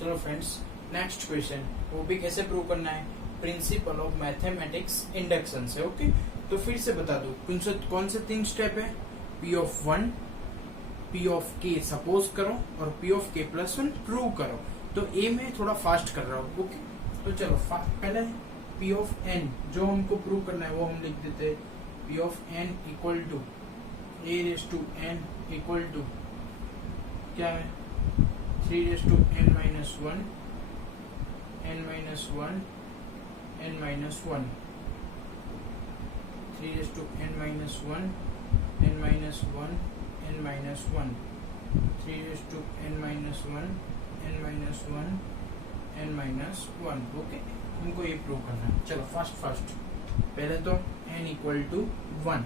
चलो friends, next question, वो भी कैसे प्रूव करना है, प्रिंसिपल ऑफ मैथमेटिक्स इंडक्शन से। ओके, तो फिर से बता दो कौन से 3 स्टेप है। पी ऑफ 1, पी ऑफ के सपोज करो और पी ऑफ के प्लस 1 प्रूव करो। तो ए में थोड़ा फास्ट कर रहा हूँ। ओके, तो चलो पहले पी ऑफ एन जो हमको प्रूव करना है वो हम लिख देते हैं। P of N equal to A raise to N equal to क्या है 3 raise to N minus 1 n minus 1 n minus 1 3 raised to n minus 1 n minus 1 n minus 1 3 raised to n minus 1 n minus 1 n minus 1। Okay, हमको ये prove करना है। चलो fast पहले तो n equal to 1,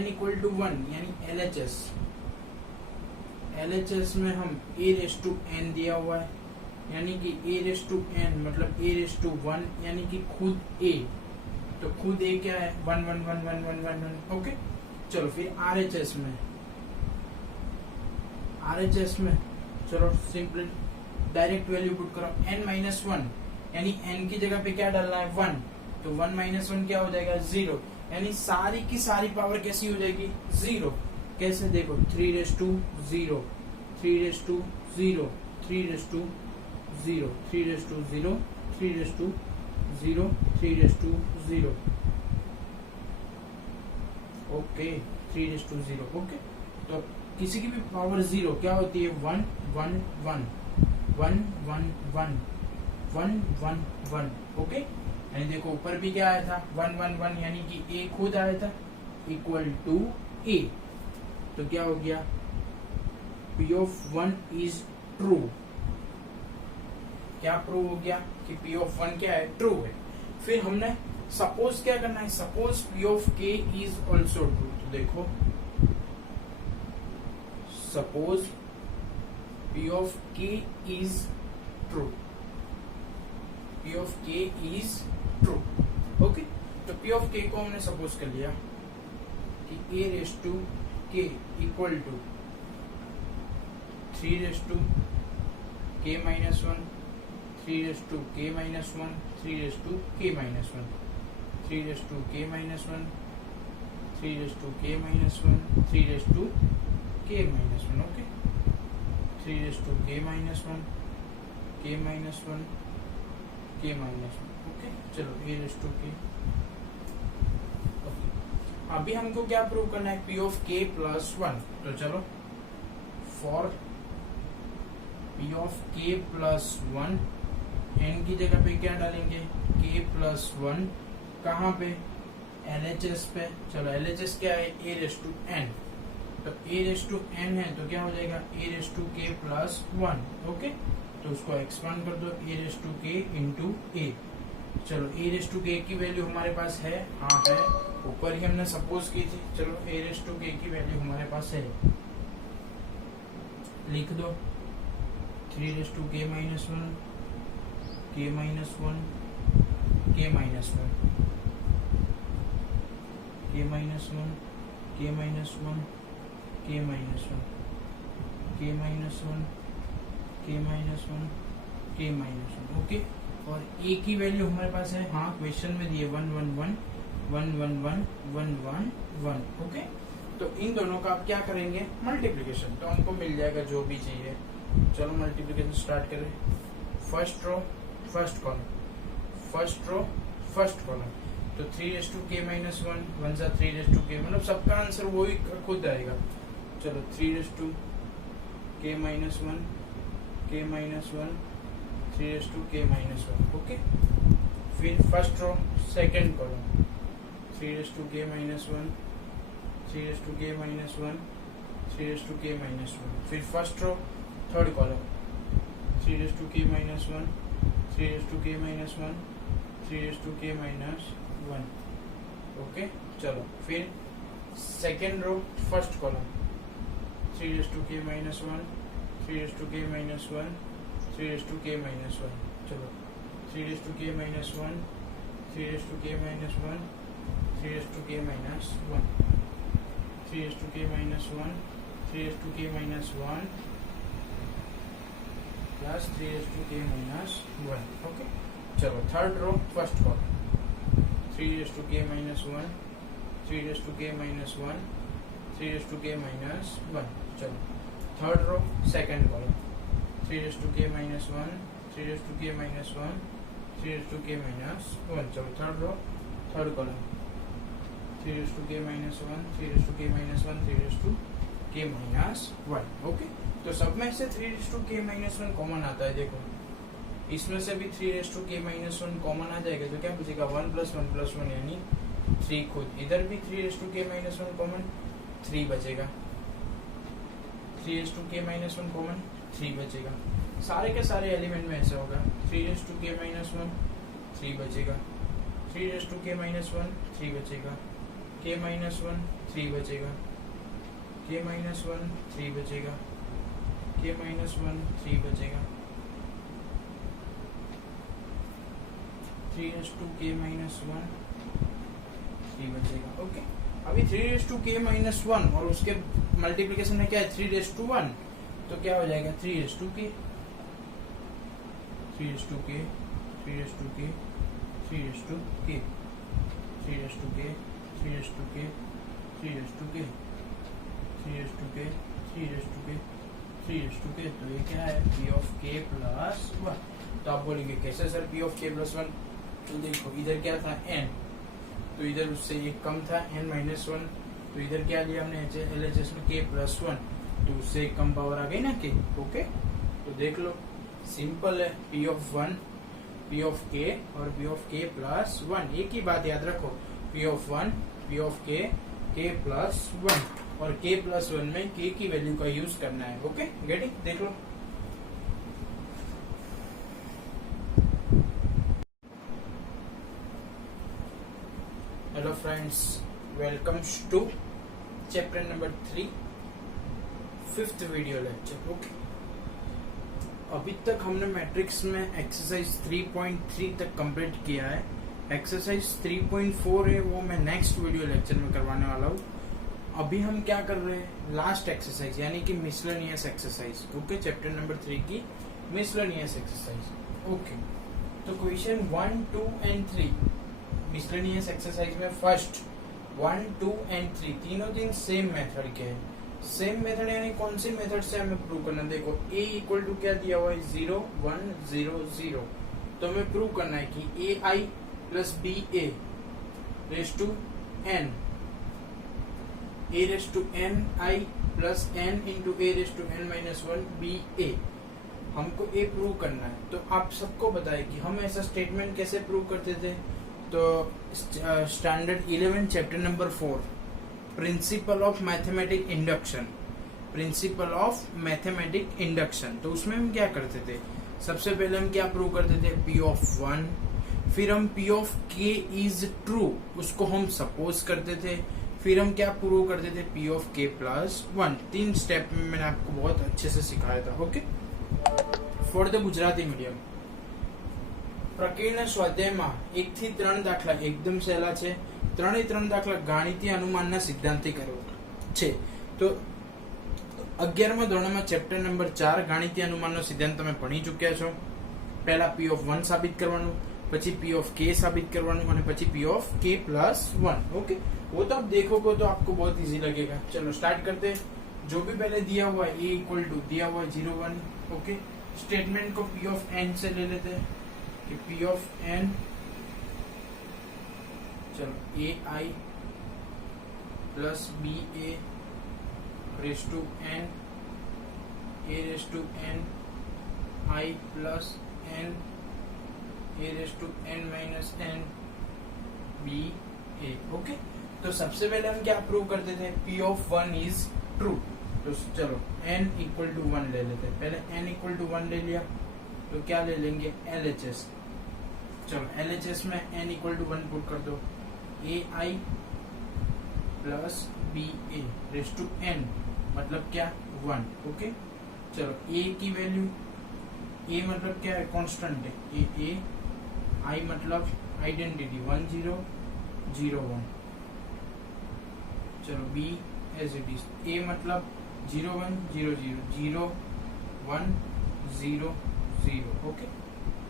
n equal to 1 यानी LHS में हम a रेस टू n दिया हुआ है, यानी कि a रेस टू n मतलब a रेस टू 1 यानी कि खुद a, तो खुद a क्या है 1 1 1 1 1 1 1। ओके, चलो फिर RHS में चलो सिंपल डायरेक्ट वैल्यू पुट करो n माइनस 1 यानी n की जगह पे क्या डालना है 1, तो 1 माइनस 1 क्या हो जाएगा 0, यानी सारी की सारी पावर कैसी हो जाएगी 0। कैसे देखो 3 raise to 0 3 raise to 0 3 raise to 0 3 raise to 0 3 raise to 0 3 raise to 0। Okay, 3 raise to 0। Okay, तो किसी की भी पावर 0 क्या होती है 1 1 1 1 1 1 1 1 1। ओके, यानी देखो ऊपर भी क्या आया था 1 1 1 यानी कि a खुद आया था इक्वल टू a, तो क्या हो गया p ऑफ 1 इज ट्रू। क्या प्रूव हो गया कि p ऑफ 1 क्या है ट्रू है। फिर हमने सपोज क्या करना है, suppose p of k is also true. तो देखो suppose p of k is true, p of k is true. Okay, तो p ऑफ k को हमने सपोज कर लिया कि a raise to k equal to 3 raise to k minus 1 3 raise to k minus 1 3 raise to k minus 1 3 raise to k minus 1 3 raise to k minus 1 3 raise to k minus 1। Okay, 3 raise to k minus 1 k minus 1 k minus 1। Okay, चलो a raise to k। अभी हमको क्या prove करना है p of k plus 1। तो चलो for p of k plus 1 n की जगह पे क्या डालेंगे k प्लस 1, कहाँ पे LHS पे। चलो LHS क्या है a रेस टू n, तो a रेस टू n है तो क्या हो जाएगा a raise to k plus 1। Okay, तो उसको एक्सपांड कर दो a raise to k into a। चलो a रेस टू k की वैल्यू हमारे पास है, हाँ है, ऊपर ही हमने सपोज की थी। चलो a रेस टू k की वैल्यू हमारे पास है, लिख दो 3 raise to k minus 1 k minus 1 k minus 1 k minus 1 k minus 1 k minus 1 k minus 1 k minus 1 k minus 1। Okay, और a की वैल्यू हमारे पास है, हाँ क्वेश्चन में दिए 1 1 1 1 1 1 1 1 1। ओके, तो इन दोनों का आप क्या करेंगे मल्टीप्लिकेशन, तो हमको मिल जाएगा जो भी चाहिए। चलो मल्टीप्लिकेशन स्टार्ट करें। First row first column, first row first column, तो 3 रेस टू k माइनस 1 1 जा 3 रेस टू k, मतलब सबका आंसर वही खुद आएगा। चलो 3 raise to k minus 1 k minus 1 3 raise to k minus 1। Okay, फिर first row second column 3 raise to k minus 1 3 raise to k minus 1 3 raise to k minus 1। फिर first row third column 3 raise to k minus 1 3 raise to k minus 1 3 raise to k minus 1। Okay, चलो फिर second row first column 3 raise to k minus 1 3 raise to k minus 1 3 raise to k minus 1। चलो 3 raise to k minus 1 3 raise to k minus 1 3 raise to k minus 1 3 raise to k minus 1 3 raise to k minus 1 plus 3k minus 1. Okay, चलो third row first column 3k minus 1, 3k minus 1, 3k minus 1. चलो third row second column 3k minus 1, 3k minus 1, 3k minus 1. चलो third row third column 3k minus 1, 3k minus 1, 3k minus 1. Okay, तो सब में से 3k minus 1 common आता है. देखो इसमें से भी 3k माइनस 1 कॉमन आ जाएगा तो क्या बचेगा 1 प्लस 1 प्लस 1 यानी 3. खुद इधर भी 3k माइनस 1 कॉमन 3 बचेगा. 3k माइनस 1 कॉमन 3 बचेगा. सारे के सारे एलिमेंट में ऐसा होगा. 3k माइनस 1 3 बचेगा, 3k माइनस 1 3 बचेगा, k माइनस 1 3 बचेगा, k माइनस 1 3 बचेगा, k माइनस 1 3 बचेगा, 3k माइनस 1 3 बचेगा. ओके, अभी 3k माइनस 1 और उसके मल्टीप्लिकेशन में क्या है 3:1 तो क्या हो जाएगा 3:k, 3:k, 3:k, 3:k, 3:k, 3:k, 3:k, 3:k, 3:k, 3:k. तो ये क्या है p ऑफ k प्लस 1. तो आप बोलेंगे कैसे sir p of k plus 1? तो देखो इधर क्या था n, तो इधर उससे एक कम था n माइनस 1, तो इधर क्या लिया हमने LHS में k प्लस 1, तो उससे एक कम पावर आ गई ना k. ओके, तो देख लो सिंपल है p of 1, p of k और p ऑफ k प्लस 1 एक ही बात याद रखो. p of 1, p of k, k plus 1 और k प्लस 1 में k की वैल्यू का यूज करना है. Okay, getting? देख लो hello friends, welcomes to chapter number 3, 5th video lecture. Okay, अभी तक हमने मैट्रिक्स में एक्सरसाइज 3.3 तक कंप्लीट किया है. एक्सरसाइज 3.4 है वो मैं नेक्स्ट वीडियो लेक्चर में करवाने वाला हूँ. अभी हम क्या कर रहे हैं लास्ट एक्सरसाइज यानी कि miscellaneous exercise. Okay, chapter number 3 की मिसलेनियस एक्सरसाइज. ओके, तो क्वेश्चन 1, 2 एंड 3 मिसलेनियस एक्सरसाइज में फर्स्ट 1, 2 एंड 3 तीनों सेम मेथड के हैं. सेम मेथड यानी कौन सी मेथड से हमें प्रूव करना है? देखो a इक्वल टू क्या दिया हुआ है 0, 1, 0, 0. तो हमें प्रूव करना है कि ai plus ba raise to n, a raise to n i plus n into a raise to n minus 1 ba हमको a प्रूव करना है. तो आप सबको बताए कि हम ऐसा स्टेटमेंट कैसे प्रूव करते थे. तो standard 11 chapter number 4 principle of mathematic induction, principle of mathematic induction. तो उसमें हम क्या करते थे? सबसे पहले हम क्या प्रूव करते थे p ऑफ 1, फिर हम p of k is true उसको हम सपोज करते थे, फिर हम क्या प्रूव करते थे p of k plus 1. 3 step में मैंने आपको बहुत अच्छे से सिखाया था. Okay, for the Gujarati medium પ્રકીર્ણ સ્વાધ્યાયમાં 1 થી 3 દાખલા એકદમ સહેલા છે. 3 દાખલા ગાણિતીય અનુમાનના સિદ્ધાંતથી કરવા છે. તો 11મા ધોરણમાં ચેપ્ટર નંબર 4 ગાણિતીય અનુમાનનો સિદ્ધાંત તમે ભણી ચૂક્યા છો. પહેલા p ऑफ 1 સાબિત કરવાનું, પછી p ऑफ k સાબિત કરવાનું અને પછી p of k plus 1. Okay, वो तो आप देखोगे तो आपको बहुत इजी लगेगा. चलो स्टार्ट करते हैं. जो भी पहले दिया हुआ है a इक्वल टू दिया हुआ है 0, 1. ओके, स्टेटमेंट को p ऑफ n से ले लेते हैं कि p ऑफ n, चलो ai plus ba raise to n, a raise to n i plus n, a raise to n minus n ba. Okay, तो सबसे पहले हम क्या प्रूव करते थे p ऑफ 1 इज ट्रू. तो चलो n इक्वल टू 1 ले लेते हैं. पहले n इक्वल टू 1 ले लिया तो क्या ले लेंगे LHS. चलो LHS में n इक्वल टू 1 पुट कर दो. ai plus ba raise to n मतलब क्या 1. ओके, चलो a की वैल्यू, a मतलब क्या है कांस्टेंट है, a i मतलब आइडेंटिटी 1, 0, 0, 1. चलो b as it is, a मतलब 0, 1, 0, 0, 0, 1, 0 0। ओके,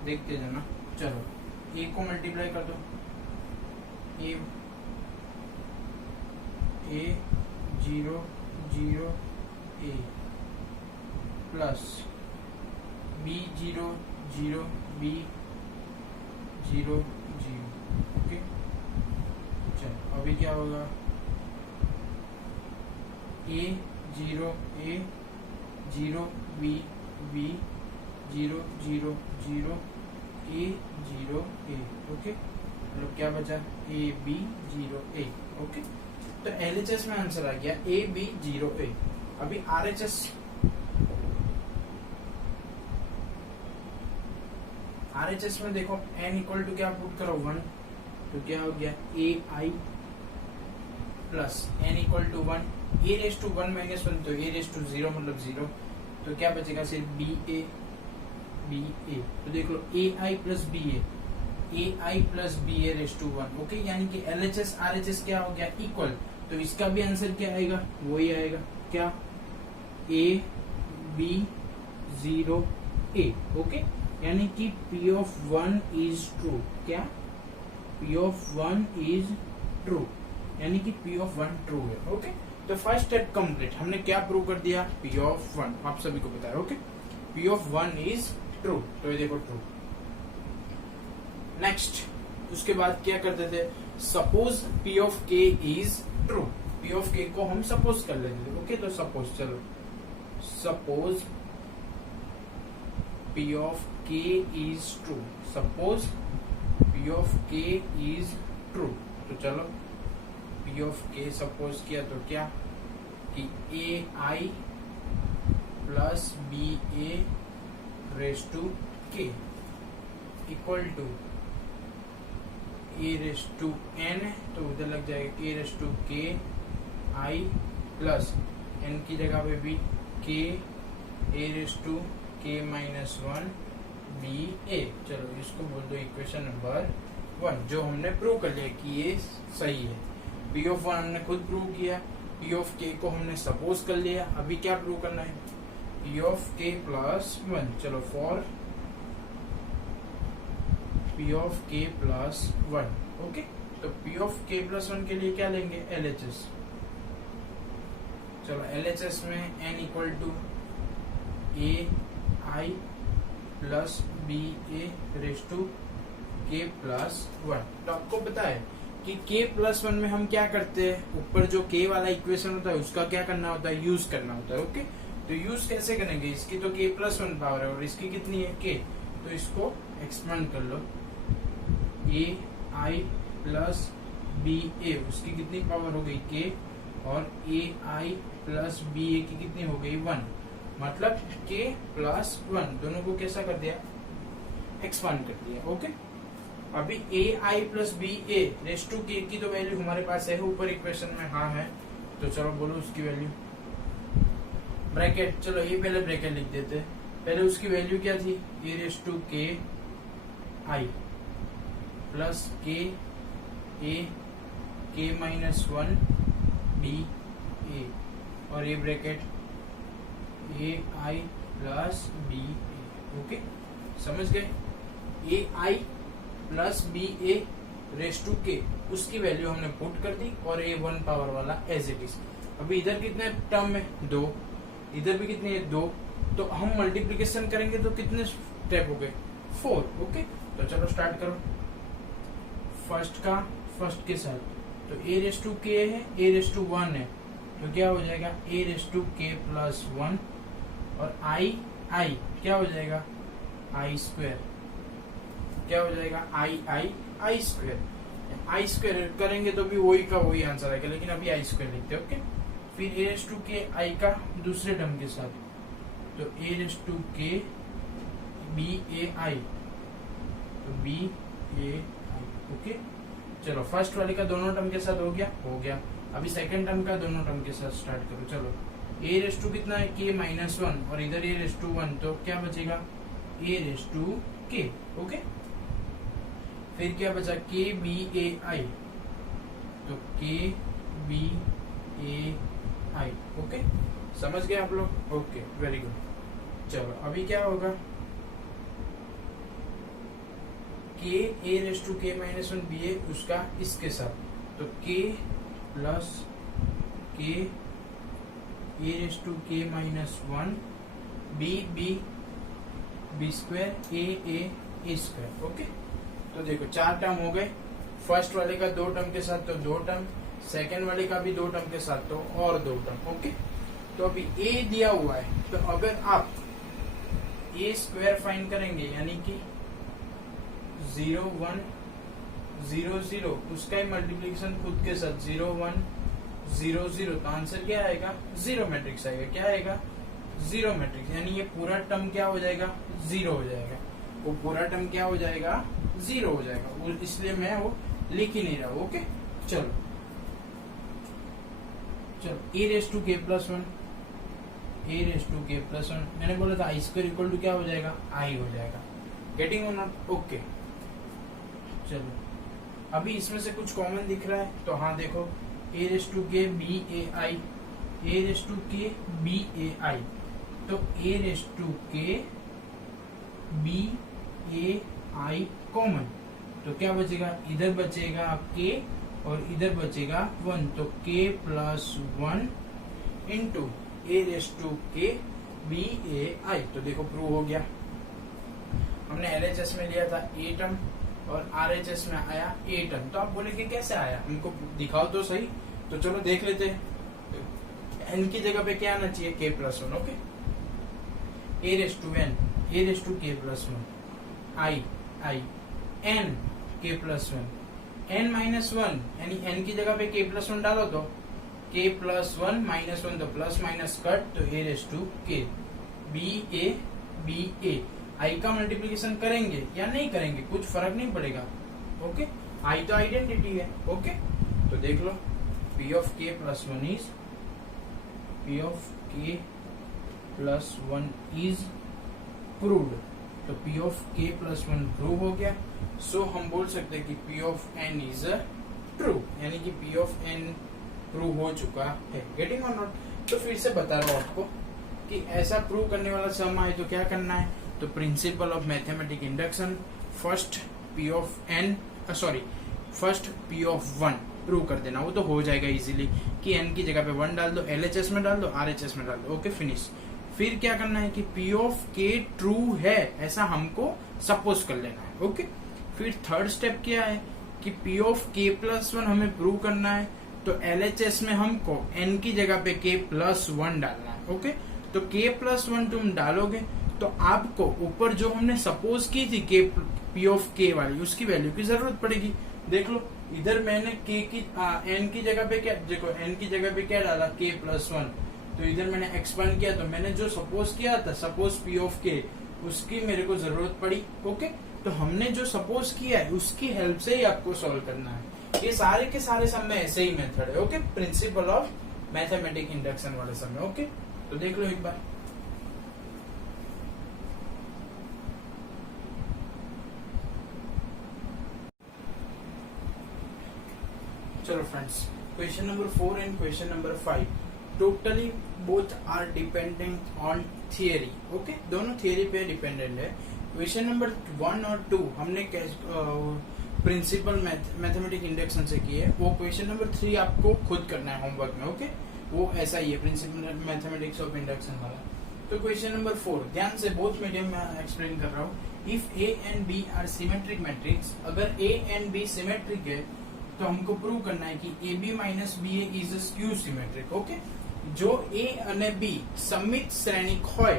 देखते जाना। चलो ए को मल्टीप्लाई कर दो, ए 0 0 ए प्लस बी 0 0 बी 0 0। ओके, चलो अभी क्या होगा, ए 0 बी 0 0 0 ए 0 ए। ओके, मतलब क्या बचा, ए बी 0 ए। ओके, तो एलएचएस में आंसर आ गया ए बी 0 ए। अभी आरएचएस में देखो n इक्वल टू क्या पुट करो 1, तो क्या हो गया A I plus n equal to 1, A raise to 1 minus 1, तो ए रेस टू 0 मतलब 0, तो क्या बचेगा सिर्फ बी ए। तो देख लो A I plus B A raise to 1। Okay, यानी कि एलएचएस आरएचएस क्या हो गया इक्वल, तो इसका भी आंसर क्या आएगा, वही आएगा, क्या ए बी 0 ए। ओके, यानी कि P of 1 is true। क्या P of 1 is true, यानी कि P of 1 true है। ओके, तो फर्स्ट स्टेप कंप्लीट। हमने क्या प्रूव कर दिया, P of 1 आप सभी को पता है। Okay, P of 1 is true, तो ये देखो ट्रू। नेक्स्ट, उसके बाद क्या करते थे, suppose P of K is true। P of K को हम सपोज कर लेते थे। ओके, तो सपोज, चलो suppose P of K is true। Suppose P of K is true, तो चलो P of K सपोज किया तो क्या कि A I plus B A raise to K equal to A raise to N, तो उधर लग जाएगा ए रेस टू के आई प्लस एन की जगह पे भी के ए रेस टू के माइनस 1 बी ए। चलो इसको बोल दो इक्वेशन नंबर 1, जो हमने प्रूव कर लिया कि ये सही है। P of 1 हमने खुद प्रूव किया, P of K को हमने सपोज कर लिया। अभी क्या प्रूव करना है, P of K प्लस 1। चलो for P of K plus 1। Okay, तो P of K प्लस 1 के लिए क्या लेंगे, LHS। चलो LHS में n equal to A I plus B A raise to K plus 1। तो आपको पता है कि k प्लस 1 में हम क्या करते हैं, ऊपर जो k वाला इक्वेशन होता है उसका क्या करना होता है, यूज करना होता है। ओके, तो यूज कैसे करेंगे, इसकी तो k प्लस 1 पावर है और इसकी कितनी है k, तो इसको एक्सपेंड कर लो, ए आई प्लस बी ए, उसकी कितनी पावर हो गई k, और ए आई प्लस बी ए की कितनी हो गई 1, मतलब k प्लस 1 दोनों को कैसा कर दिया, एक्सपांड कर दिया। ओके, अभी A I plus B A raise to K की तो वैल्यू हमारे पास है ऊपर इक्वेशन में, हाँ है, तो चलो बोलो उसकी वैल्यू, ब्रैकेट, चलो ये पहले ब्रैकेट लिख देते। पहले उसकी वैल्यू क्या थी, ए रेस टू के आई प्लस के ए के माइनस 1 बी ए, और ये bracket A I plus B A. Okay, समझ गए, A I plus B A raise to K, उसकी वैल्यू हमने पुट कर दी, और ए 1 पावर वाला एज इट इज। अभी इधर कितने टर्म है, 2, इधर भी कितने है 2, तो हम मल्टीप्लिकेशन करेंगे तो कितने स्टेप हो गए, 4। ओके, तो चलो स्टार्ट करो, फर्स्ट के साथ, तो ए रेस टू के है, ए रेस टू 1 है, तो क्या हो जाएगा ए रेस टू के प्लस 1, और आई क्या हो जाएगा, आई स्क्वायर, क्या हो जाएगा आई स्क्वायर करेंगे तो भी वही का वही आंसर आएगा, लेकिन अभी आई स्क्वायर लिखते हैं। ओके, फिर ए रेस टू के आई का दूसरे टर्म के साथ, तो ए रेस टू के बी ए आई, तो बी ए आई। ओके, चलो फर्स्ट वाले का दोनों टर्म के साथ हो गया। अभी सेकंड टर्म का दोनों टर्म के साथ स्टार्ट करो। चलो ए रेस टू कितना है, के माइनस 1, और इधर ए रेस टू 1, तो क्या बचेगा ए रेस टू के। ओके, फिर क्या बचा, के बी ए आई, तो के बी ए आई। ओके, समझ गए आप लोग, ओके वेरी गुड। चलो अभी क्या होगा, k a raise to k minus one B A उसका इसके साथ, तो k plus k a raise to k minus one b b b square a square. Okay, तो देखो 4 टर्म हो गए, फर्स्ट वाले का 2 टर्म के साथ तो 2 टर्म, सेकेंड वाले का भी 2 टर्म के साथ तो और 2 टर्म। ओके, तो अभी a दिया हुआ है, तो अगर आप a स्क्वायर फाइंड करेंगे यानी कि 0 1 0 0 उसका ही मल्टीप्लीकेशन खुद के साथ 0 1 0 0, तो आंसर क्या आएगा, जीरो मैट्रिक्स आएगा। क्या आएगा, जीरो मैट्रिक्स, यानी ये पूरा टर्म क्या हो जाएगा, जीरो हो जाएगा। वो पूरा टर्म क्या हो जाएगा, जीरो हो जाएगा, इसलिए मैं वो लिख ही नहीं रहा। ओके, चलो a raise to k plus one, a raise to k plus one, मैंने बोला था आई स्क्वायर इक्वल टू क्या हो जाएगा, आई हो जाएगा। गेटिंग और नॉट? ओके, चलो अभी इसमें से कुछ कॉमन दिख रहा है, तो हाँ देखो, a raise to k b a i, a raise to k b a i, तो a raise to k b a i common, तो क्या बचेगा, इधर बचेगा k और इधर बचेगा 1, तो k plus 1 into a raise to k b a i, तो देखो प्रूव हो गया। हमने LHS में लिया था a टर्म और RHS में आया a टर्म, तो आप बोलेंगे कैसे आया, हमको दिखाओ तो सही। तो चलो देख लेते हैं, n की जगह पे क्या आना चाहिए, k plus 1। Okay, a raise to n, a raise to k plus 1, i n k plus 1, n minus 1 यानी n की जगह पे k प्लस 1 डालो तो k प्लस 1 माइनस 1, तो प्लस माइनस कट, तो a raise to k b a i का multiplication करेंगे या नहीं करेंगे कुछ फर्क नहीं पड़ेगा। ओके, i तो आइडेंटिटी है। ओके, तो देख लो, p of k plus 1 is p of k plus 1 is proved, तो p of k plus 1 prove हो गया। सो हम बोल सकते हैं कि p of n is true, यानी कि p ऑफ n प्रूव हो चुका है। गेटिंग और नॉट? तो फिर से बता रहा हूँ आपको कि ऐसा प्रूव करने वाला सम आए तो क्या करना है, तो principle of mathematic induction, first p of 1 prove कर देना, वो तो हो जाएगा इजीली कि n की जगह पे 1 डाल दो, LHS में डाल दो, RHS में डाल दो। Okay, finish. फिर क्या करना है कि p ऑफ k ट्रू है ऐसा हमको सपोज कर लेना है। ओके, फिर थर्ड स्टेप क्या है कि p ऑफ k प्लस 1 हमें प्रूव करना है, तो LHS में हमको n की जगह पे k प्लस 1 डालना है। ओके, तो k प्लस 1 तुम डालोगे तो आपको ऊपर जो हमने सपोज की थी p ऑफ k वाली, उसकी वैल्यू की जरूरत पड़ेगी। देख लो, इधर मैंने n की जगह पे क्या, देखो n की जगह पे क्या डाला, k प्लस 1, तो इधर मैंने एक्सपांड किया, तो मैंने जो सपोज किया था, सपोज p ऑफ k, उसकी मेरे को जरूरत पड़ी। ओके, तो हमने जो सपोज किया है उसकी हेल्प से ही आपको सॉल्व करना है। ये सारे के सारे सम में ऐसे ही मेथड है। Okay, principle of mathematic induction वाले सम में। ओके, तो देख लो एक बार। चलो friends, question number 4 and question number 5 totally both are dependent on theory. Okay, दोनों थियरी पे डिपेंडेंट है। क्वेश्चन नंबर 1 और 2 हमने प्रिंसिपल मैथमेटिक इंडक्शन से किए, वो क्वेश्चन नंबर 3 आपको खुद करना है होमवर्क में। ओके, वो ऐसा ही है, प्रिंसिपल मैथमेटिक्स ऑफ इंडक्शन वाला। तो क्वेश्चन नंबर 4 ध्यान से, बोथ मीडियम में एक्सप्लेन कर रहा हूँ। If a and b are symmetric matrix, अगर a एंड b सिमेट्रिक है तो हमको प्रूव करना है कि AB minus BA is skew symmetric. Okay, जो A અને B સમિત શ્રેણિક હોય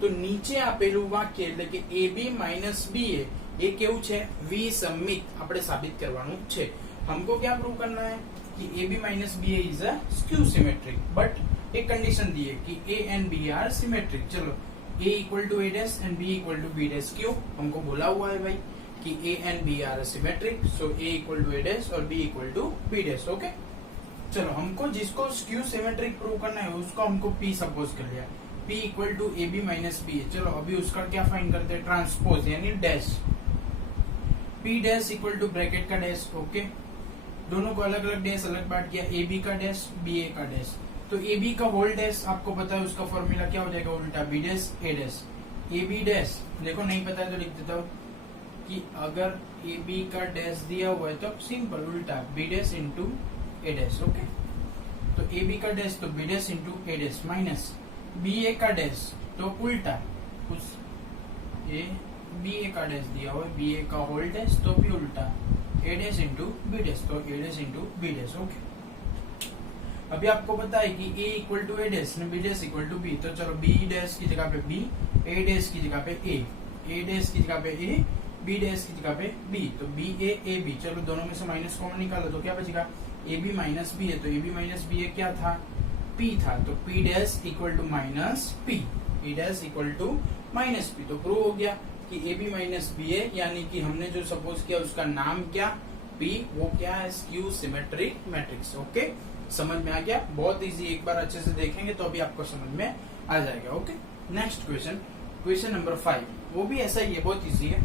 તો નીચે આપેલું વાક્ય એટલે કે AB માઇનસ BA એ કેવું છે, વિસમિત આપણે સાબિત કરવાનું છે। हमको क्या प्रूव करना है कि AB minus BA is a skew symmetric, but एक कंडीशन दी है कि A and B are symmetric. चलो, A equal to A dash and B equal to B dash, क्यों, हमको बोला हुआ है भाई कि A and B are symmetric, so A equal to A dash और B equal to B dash। Okay, चलो हमको जिसको स्क्यू सिमेट्रिक प्रूव करना है उसको हमको P सपोज कर लिया, P equal to AB minus B है। चलो अभी उसका क्या फाइंड करते हैं, ट्रांसपोज यानी dash, P dash equal to bracket का डैश। ओके, दोनों को अलग अलग डैश अलग बांट किया, AB का डैश BA का डैश। तो AB का होल डैश आपको पता है उसका फॉर्मूला क्या हो जाएगा, उल्टा B dash A dash. A B dash, देखो नहीं पता है तो लिख देता हूँ कि अगर ए बी का डैश दिया हुआ है तो सिंपल उल्टा B dash into A dash. Okay, तो ए बी का डैश तो B dash into A dash minus B ए का डैश तो उल्टा उस ए बी ए का डैश दिया हुआ है बी ए का होल डैश तो भी उल्टा A dash into B dash तो A dash into B dash. Okay, अभी आपको पता है कि a equal to A dash B dash equal to B, तो चलो बी डैश की जगह पे बी, ए डैश की जगह पे ए डैश की जगह पे ए, बी डैश की जगह पे बी, तो बी ए बी। चलो दोनों में से माइनस कॉमन निकालो तो क्या बचेगा, ए बी माइनस बी है, तो A B minus B A क्या था, पी था, तो P dash equal to minus P, P dash equal to minus P. तो प्रूव हो गया कि A B minus B A, यानी कि हमने जो सपोज किया उसका नाम क्या, पी, वो क्या है, स्क्यू सिमेट्रिक मैट्रिक्स। ओके, समझ में आ गया, बहुत इजी, एक बार अच्छे से देखेंगे तो अभी आपको समझ में आ जाएगा। Okay, next question, question number 5, वो भी ऐसा ही है, बहुत इजी है।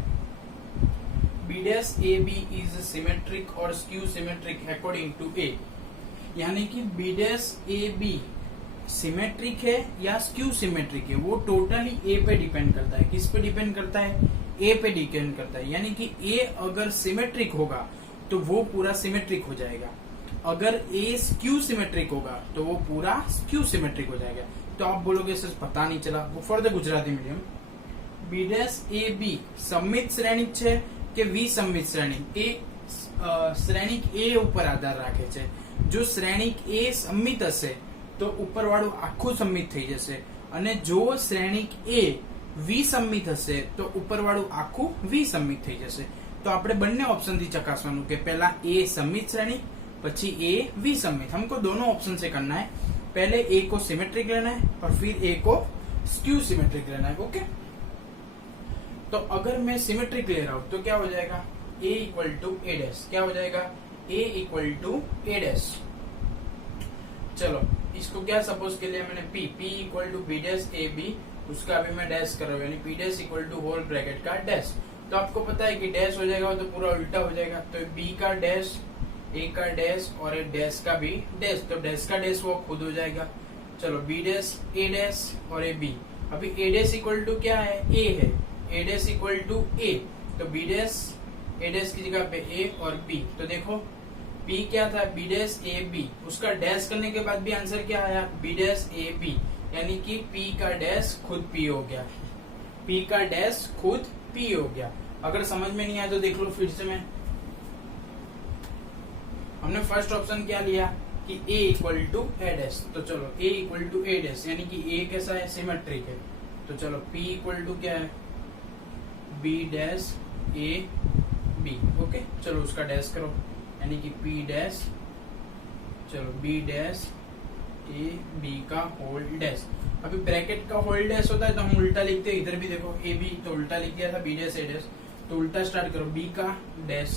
B dash A B is symmetric और skew symmetric according to A, यानी कि B dash A B symmetric है या स्क्यू सिमेट्रिक है, वो टोटली ए पे डिपेंड करता है। किस पे डिपेंड करता है, ए पे डिपेंड करता है। यानी कि ए अगर सिमेट्रिक होगा तो वो पूरा सिमेट्रिक हो जाएगा, अगर ए स्क्यू सिमेट्रिक होगा तो वो पूरा स्क्यू सिमेट्रिक हो जाएगा। तो आप बोलोगे सर पता नहीं चला, वो for the Gujarati medium, B dash A B सममित શ્રેણિક છે કે વિસમિત શ્રેણિક, એ શ્રેણિક એ ઉપર આધાર રાખે છે। જો શ્રેણિક એ સમમિત હશે તો ઉપરવાળું આખું સમમિત થઈ જશે, અને જો શ્રેણિક એ વિસમિત હશે તો ઉપરવાળું આખું વિસમિત થઈ જશે। तो આપણે બંને ઓપ્શન થી ચકાસવાનું કે પહેલા ए सममित श्रेणिक પછી ए विसमित। हमको दोनों ऑप्शन से करना है, पहले ए को सिमेट्रिक लेना है और फिर ए को स्क्यू सिमेट्रिक लेना है। ओके, तो अगर मैं सिमेट्रिक ले रहा हूं तो क्या हो जाएगा, A equal to A dash, क्या हो जाएगा, A equal to A dash. चलो इसको क्या सपोज के लिए मैंने P, P equal to B dash A B, उसका अभी मैं डैश कर रहा हूँ, यानी P dash equal to whole bracket का डैश। तो आपको पता है कि डैश हो जाएगा तो पूरा उल्टा हो जाएगा, तो बी का डैश, ए का डैश और ए डैश का भी डैश, तो डैश का डैश वो खुद हो जाएगा। चलो बी डैश ए डैश और ए बी, अभी ए डैश इक्वल टू क्या है, ए है, ए डैश इक्वल टू ए, तो बी डैश ए डैश की जगह पे ए और बी, तो देखो पी क्या था, बी डैश ए बी, उसका डैश करने के बाद भी आंसर क्या आया, बी डैश ए बी, यानी कि पी का डैश खुद पी हो गया, पी का डैश खुद पी हो गया। अगर समझ में नहीं आया तो देख लो फिर से। मैं हमने फर्स्ट ऑप्शन क्या लिया कि a equal to A dash, तो चलो a equal to A dash, यानी कि a कैसा है, सिमेट्रिक है, तो चलो p इक्वल टू क्या है, b dash a b। Okay, चलो उसका डैश करो, यानी कि p डैश, चलो b डैश a b का होल डैश। अभी ब्रैकेट का होल डैश होता है तो हम उल्टा लिखते हैं, इधर भी देखो a b तो उल्टा लिख दिया था, b डैश a डैश, तो उल्टा स्टार्ट करो, b का डैश,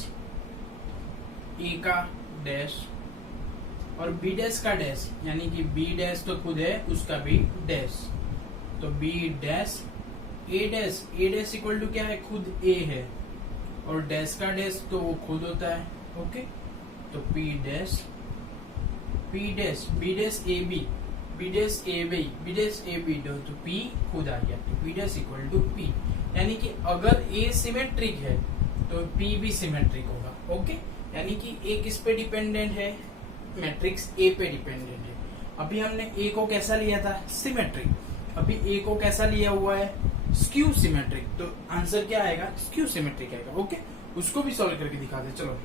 a का डैश और b डैश का डैश, यानी कि b डैश तो खुद है, उसका भी डैश, तो b dash a dash, a dash equal to क्या है, खुद a है, और डैश का डैश तो वो खुद होता है। ओके, तो p dash b dash a b, b dash a b, b dash a b, तो p खुद आ गया, b dash equal to p, यानी कि अगर a सिमेट्रिक है तो p भी सिमेट्रिक होगा। ओके, यानी कि a किस पे डिपेंडेंट है, मैट्रिक्स a पे डिपेंडेंट है। अभी हमने a को कैसा लिया था, सिमेट्रिक, अभी a को कैसा लिया हुआ है, स्क्यू सिमेट्रिक, तो आंसर क्या आएगा, स्क्यू सिमेट्रिक आएगा। ओके, उसको भी सॉल्व करके दिखाते। चलो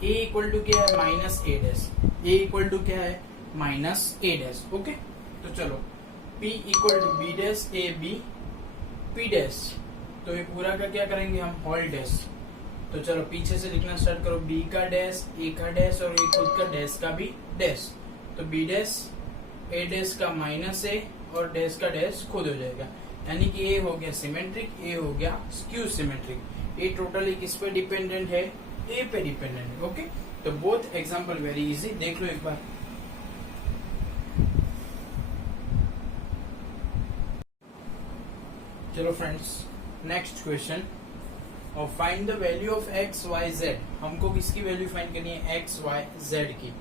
a इक्वल टू क्या है, minus A dash, a equal to क्या है, माइनस ए डैश। ओके, तो चलो p equal to B dash A B p dash, तो ये पूरा का क्या करेंगे हम, होल डैश, तो चलो पीछे से लिखना स्टार्ट करो, b का डैश, a का डैश और a खुद का डैश का भी डैश, तो b डैश a डैश का माइनस a और डैश का डैश खुद हो जाएगा, यानी कि a हो गया सिमेट्रिक, a हो गया स्क्यू सिमेट्रिक। a टोटली किस पे डिपेंडेंट है, a पे डिपेंडेंट है। ओके, तो बोथ एग्जांपल वेरी इजी, देख लो एक बार। चलो फ्रेंड्स, नेक्स्ट क्वेश्चन, और find the value of X Y Z. हमको किसकी वैल्यू फाइंड करनी है, एक्स वाई जेड की।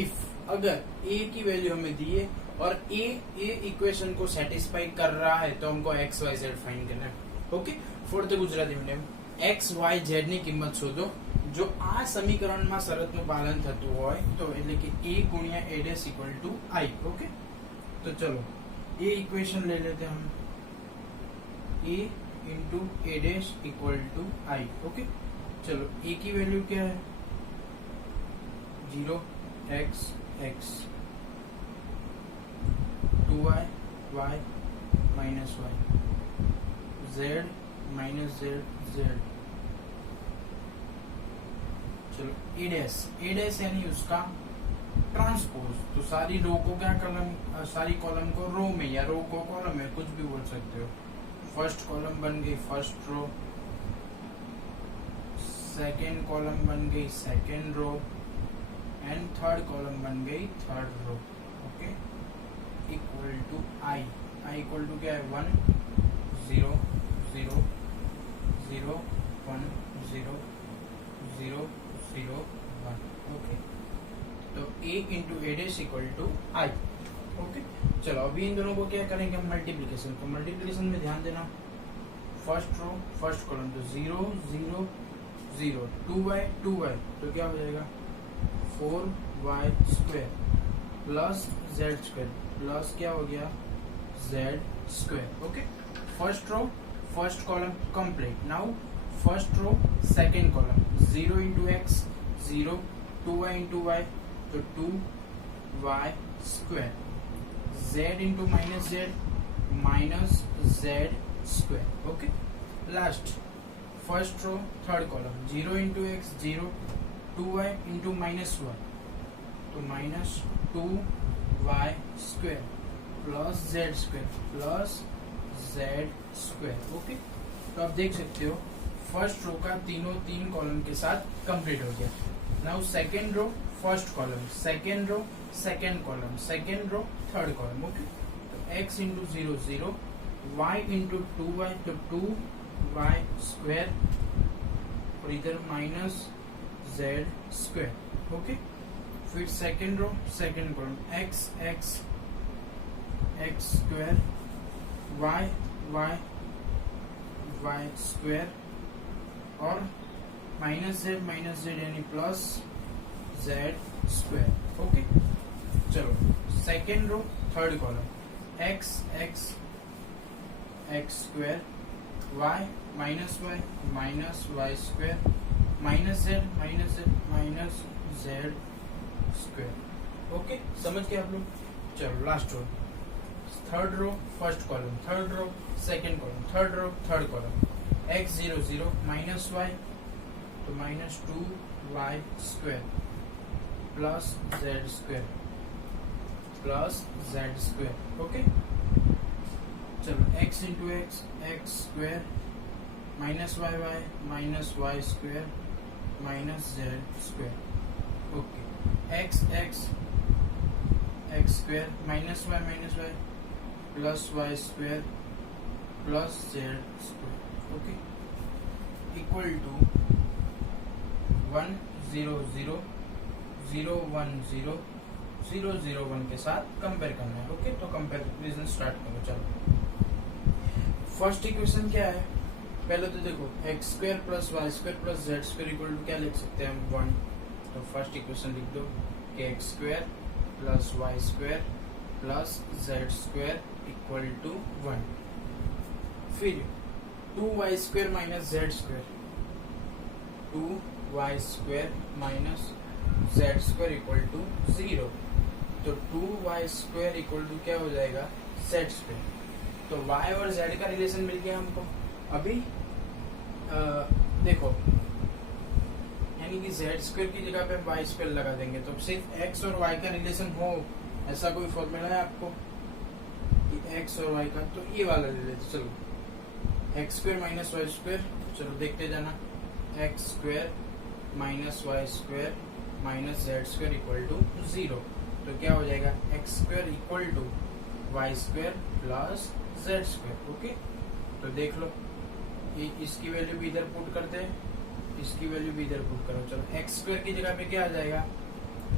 इफ अगर a की वैल्यू हमें दी है और ए इक्वेशन को सेटिस्फाई कर रहा है तो हमको एक्स वाई जेड फाइंड करना है. Okay, fourth Gujarati medium X Y Z ની કિંમત શોધો જો આ સમીકરણમાં શરતનું પાલન થતું હોય તો એટલે કે a ગુણ્યા a dash equal to i. Okay, तो चलो ये इक्वेशन ले लेते हैं हम, a into A dash equal to I. Okay, चलो a की वैल्यू क्या है 0 x x 2y y minus y z minus z z. चलो ए डैश यानी उसका ट्रांसपोज, तो सारी रो को क्या कॉलम, सारी कॉलम को रो में या रो को कॉलम में, कुछ भी बोल सकते हो. फर्स्ट कॉलम बन गई फर्स्ट रो, सेकेंड कॉलम बन गई second row and third column बन गई third row. Okay, equal to I. I equal to क्या है 1 0 0 0 1 0 0 0 1. ओके, तो a into A dash equal to I. Okay, चलो अभी इन दोनों को क्या करेंगे हम मल्टीप्लीकेशन. तो मल्टीप्लीकेशन में ध्यान देना, फर्स्ट रो फर्स्ट कॉलम तो 0 0 0 2y तो क्या हो जाएगा 4y square plus z square plus क्या हो गया z square. Okay, first row first column complete. Now first row second column 0 into X 0 2y into y तो 2y square, z into minus z square. Okay, last first row third column 0 into X 0 2y into minus y तो minus 2y square plus z square plus z square. Okay, तो आप देख सकते हो first row का तीन column के साथ कंप्लीट हो गया. Now second row first column second row second column second row third column. Okay, तो x into 0 0 y into 2y तो 2y स्क्वायर और इधर माइनस z स्क्वायर. ओके, फिर second row second column x x x square y y y square और minus z यानी plus z square. Okay, चलो second row third column x x x square y minus y square minus z minus z square. Okay, समझ गए आप लोग. चलो last row third row first column third row second column third row third column x 0 0 minus y तो minus 2y square plus z square plus z square. Okay, चलो x into X X square minus y square minus z square. Okay, x x x square minus y plus y square plus z square. Okay, equal to 1 0 0 0 1 0 0 0 1 के साथ compare करना है. Okay, तो comparison start करो. चलो first equation क्या है, पहले तो देखो X square plus Y square plus Z square equal to क्या लिख सकते हैं हम 1. तो फर्स्ट इक्वेशन लिख दो कि X square plus Y square plus Z square equal to 1. फिर 2y square minus Z square 2y square minus Z square equal to 0. तो 2y स्क्वायर इक्वल टू क्या हो जाएगा जेड स्क्वायर. तो y और z का रिलेशन मिल गया हमको. अभी देखो यानी कि z स्क्वायर की जगह पे y स्क्वायर लगा देंगे तो सिर्फ x और y का रिलेशन हो, ऐसा कोई फॉर्मूला है आपको कि x और y का, तो ये वाला ले लेते. चलो X square minus Y square, चलो देखते जाना. X square minus Y square minus Z square equal to 0. तो क्या हो जाएगा X square equal to Y square plus Z square. Okay, तो देख लो ये इसकी वैल्यू भी इधर पुट करते हैं, इसकी वैल्यू भी इधर पुट करो. चलो एक्स स्क्वायर की जगह पे क्या आ जाएगा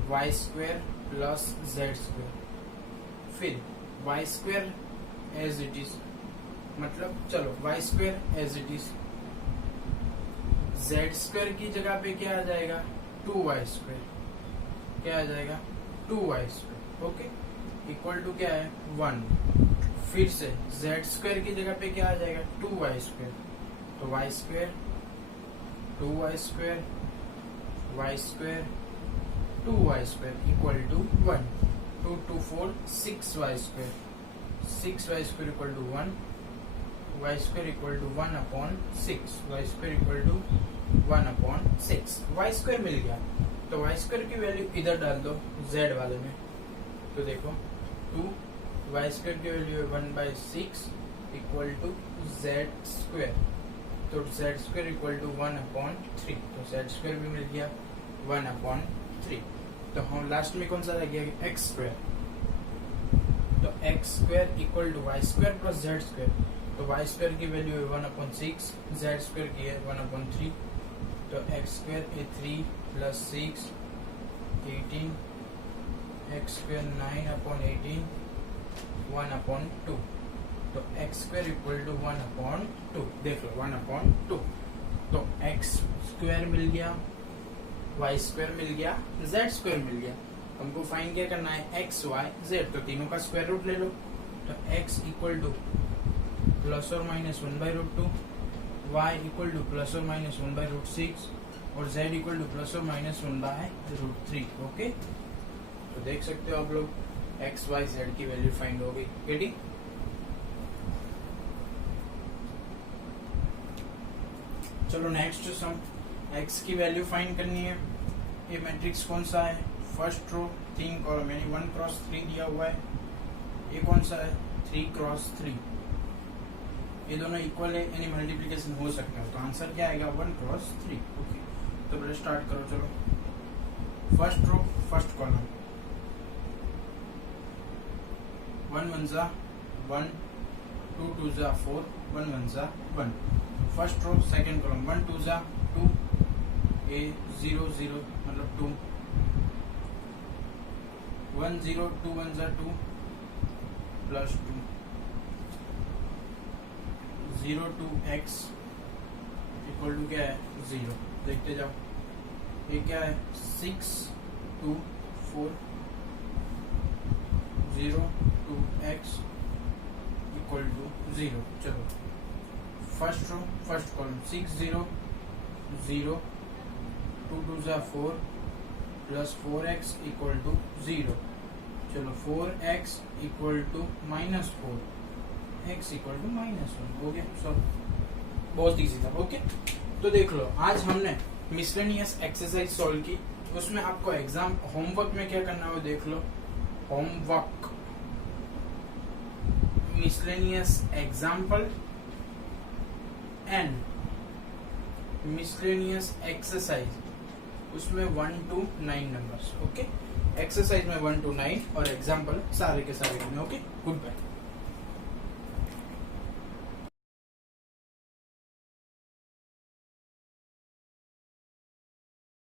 Y square plus Z square. फिर Y square as it is, मतलब चलो Y square as it is, Z square की जगह पे क्या आ जाएगा 2y स्क्वायर, क्या आ जाएगा 2y square, okay, equal to क्या है 1। फिर से जेड स्क्वायर की जगह पे क्या आ जाएगा 2y स्क्वायर, तो y square 2y square y square 2y square equal to 1। 2 2 4 6y square, 6y square equal to 1, y square equal to 1 upon 6, y square equal to 1 upon 6, y square मिल गया। तो y स्क्वायर की value इधर डाल दो z वाले में, तो देखो 2 y स्क्वायर की वैल्यू है 1/6 इक्वल टू z स्क्वायर, तो z square equal to 1 upon 3, तो z स्क्वायर भी मिल गया 1 अपॉन 3। तो हम लास्ट में कौन सा रह गया एक्स स्क्वायर, तो X square equal to Y square plus Z square, तो वाई स्क्वायर की वैल्यू है 1/6, जेड स्क्वायर की है 1/3, तो एक्स स्क्वायर है 3 प्लस 6 18, एक्स स्क्वायर 9/18 1/2, तो एक्स स्क्वायर इक्वल टू 1/2, देख लो 1/2, तो एक्स स्क्वायर मिल गया, वाई स्क्वायर मिल गया, जेड स्क्वायर मिल गया। हमको फाइंड क्या करना है एक्स वाई जेड, तो तीनों का स्क्वायर रूट ले लो, तो एक्स इक्वल टू प्लस और minus 1/√2, Y equal to plus और माइनस 1/√6 और जेड इक्वल टू प्लस और माइनस 1/√3, ओके। तो देख सकते हो आप लोग एक्स वाई जेड की वैल्यू फाइंड हो गई, रेडी। चलो नेक्स्ट सम, एक्स की वैल्यू फाइंड करनी है। ये मैट्रिक्स कौन सा है, फर्स्ट रो 3 कॉलम यानी 1x3 दिया हुआ है, ये कौन सा है 3x3, ये दोनों इक्वल है यानी मल्टीप्लिकेशन हो सकता है, तो आंसर क्या आएगा 1x3, ओके। तो पहले स्टार्ट करो, चलो फर्स्ट रो फर्स्ट कॉलम 1 1 जा 1, 2 2 जा 4, 1 1 जा 1, फर्स्ट रो सेकंड कॉलम 1 2 जा 2, ए 0 0 मतलब 2, 1 0 2 1 जा 2 प्लस 2, 0 2 x इक्वल टू क्या है 0, देखते जाओ, ये क्या है 6 2 4, 0 2 x इक्वल टू 0। चलो फर्स्ट रो फर्स्ट कॉलम 6 0 0, 2 2 जा 4 प्लस 4x इक्वल टू 0। चलो 4x equal to -4, x equal to -1 हो गया सॉल्व, बहुत इजी था, ओके। तो देख लो आज हमने मिसलेनियस एक्सरसाइज सॉल्व की, उसमें आपको एग्जाम होमवर्क में क्या करना है वो देख लो, homework miscellaneous example and miscellaneous exercise, उसमें 1 to 9 नंबर्स, ओके। एक्सरसाइज में 1 to 9 और एग्जाम्पल सारे के सारे, ओके। Good bye.